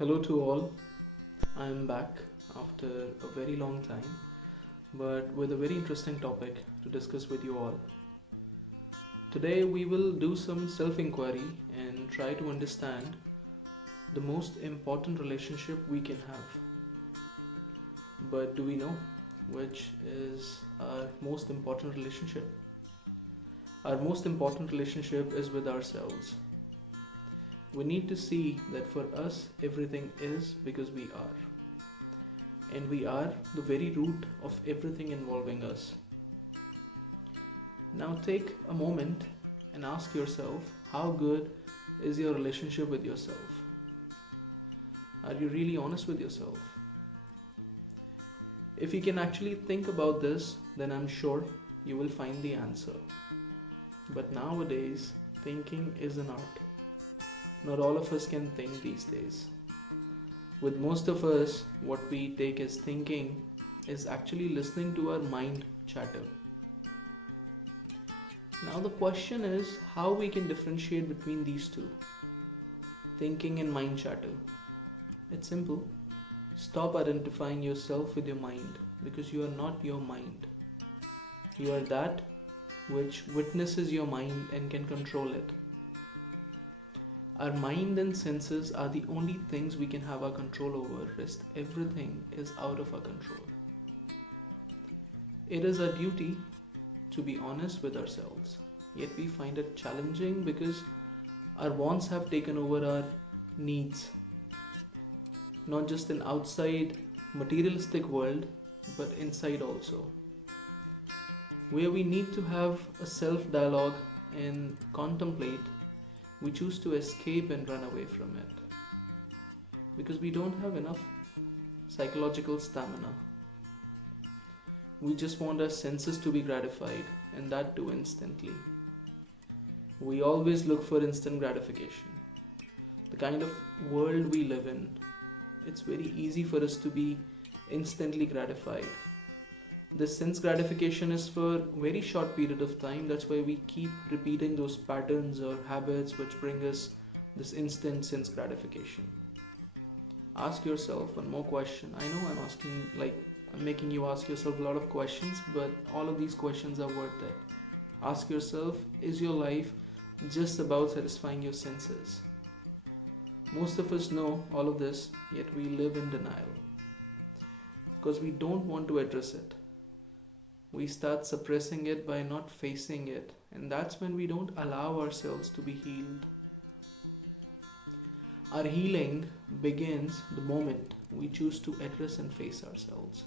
Hello to all. I'm back after a very long time, but with a very interesting topic to discuss with you all. Today, we will do some self inquiry and try to understand the most important relationship we can have. But do we know which is our most important relationship? Our most important relationship is with ourselves. We need to see that for us, everything is because we are. And we are the very root of everything involving us. Now take a moment and ask yourself, how good is your relationship with yourself? Are you really honest with yourself? If you can actually think about this, then I'm sure you will find the answer. But nowadays, thinking is an art. Not all of us can think these days. With most of us, what we take as thinking is actually listening to our mind chatter. Now, the question is how we can differentiate between these two, thinking and mind chatter. It's simple. Stop identifying yourself with your mind because you are not your mind. You are that which witnesses your mind and can control it. Our mind and senses are the only things we can have our control over. Rest everything is out of our control. It is our duty to be honest with ourselves. Yet we find it challenging because our wants have taken over our needs. Not just in outside materialistic world, but inside also. Where we need to have a self-dialogue and contemplate, we choose to escape and run away from it because we don't have enough psychological stamina. We just want our senses to be gratified, and that too instantly. We always look for instant gratification. The kind of world we live in, it's very easy for us to be instantly gratified. This sense gratification is for a very short period of time. That's why we keep repeating those patterns or habits which bring us this instant sense gratification. Ask yourself one more question. I know I'm making you ask yourself a lot of questions, but all of these questions are worth it. Ask yourself, is your life just about satisfying your senses? Most of us know all of this, yet we live in denial because we don't want to address it. We start suppressing it by not facing it, and that's when we don't allow ourselves to be healed. Our healing begins the moment we choose to address and face ourselves.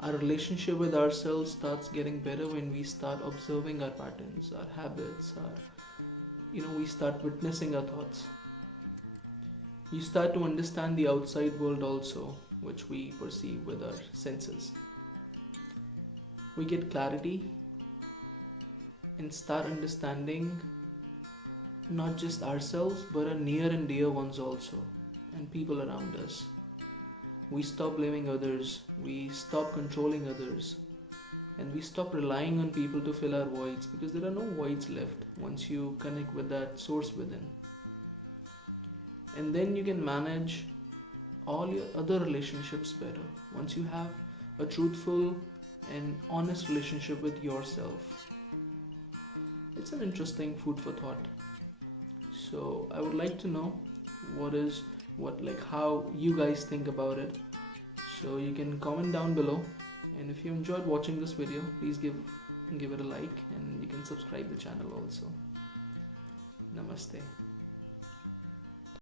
Our relationship with ourselves starts getting better when we start observing our patterns, our habits, we start witnessing our thoughts. You start to understand the outside world also, which we perceive with our senses. We get clarity and start understanding not just ourselves but our near and dear ones also and people around us. We stop blaming others, we stop controlling others, and we stop relying on people to fill our voids because there are no voids left once you connect with that source within. And then you can manage all your other relationships better once you have a truthful and honest relationship with yourself. It's an interesting food for thought. So I would like to know how you guys think about it. So you can comment down below, and if you enjoyed watching this video, please give it a like, and you can subscribe the channel also. Namaste.